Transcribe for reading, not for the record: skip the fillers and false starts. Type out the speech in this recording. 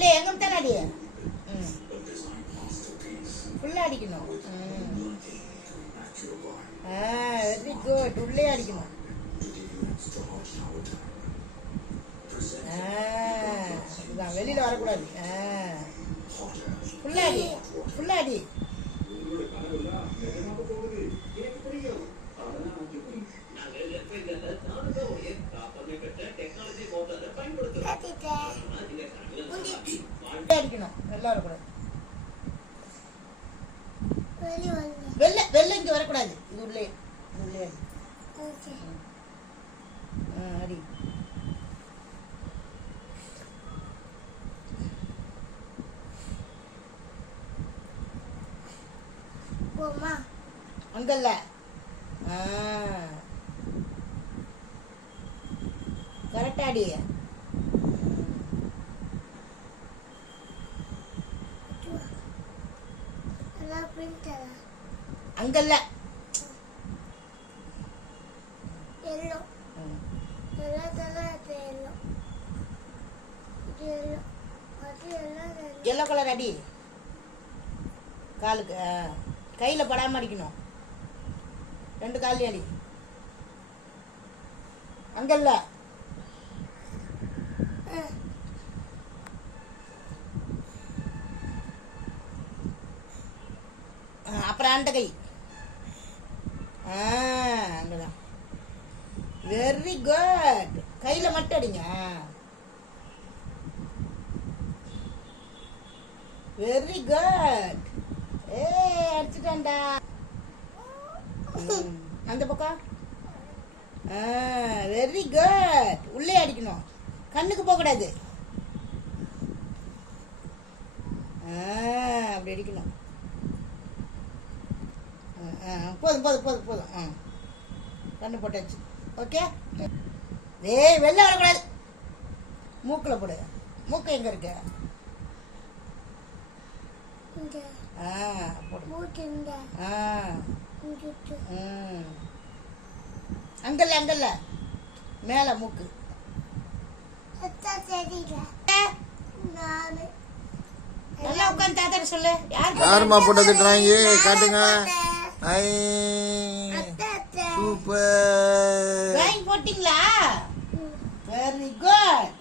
உள்ளே எங்க தானே அடி. ஃபுல்லா அடிக்கணும். Very good. உள்ளே அடிக்கணும். இதுதான் வெளியில வரக்கூடாது. ஃபுல்லா அடி, ஃபுல்லா அடி. அடிக்கணும். வெள்ளம் வரக்கூடாது. வெள்ளம் இங்க வரக்கூடாது. இது உள்ளே உள்ளே அடி. அங்கல்ல கரெக்டா அடி. அங்கல்ல எல்லோ கலர் அடி. காலுக்கு கையில படாம அடிக்கணும். 2 காலையும் அடி. அங்கல்ல அப்புறம் அந்த கை. அங்கதான். Very good. கையில மட்டும் அடிங்க. Very good. அடிச்சுட்டான்டா. அந்த பக்கம். Very good. உள்ளே அடிக்கணும். கண்ணுக்கு போக கூடாது. அப்படி அடிக்கணும். போதும் போதும் போதும் போதும். கண்ணு போட்டாச்சு. ஓகே. வெளில வரக்கூடாது. மூக்குல போடு. மூக்கு எங்க இருக்கு? அங்கல்ல அங்கல்ல மேல மூக்கு. நல்லா உட்காந்து தாத்தா சொல்லு. யாருமா போட்டோ திட்டுறாங்க? காட்டுங்க. சூப்பர். போட்டீங்களா? Very good.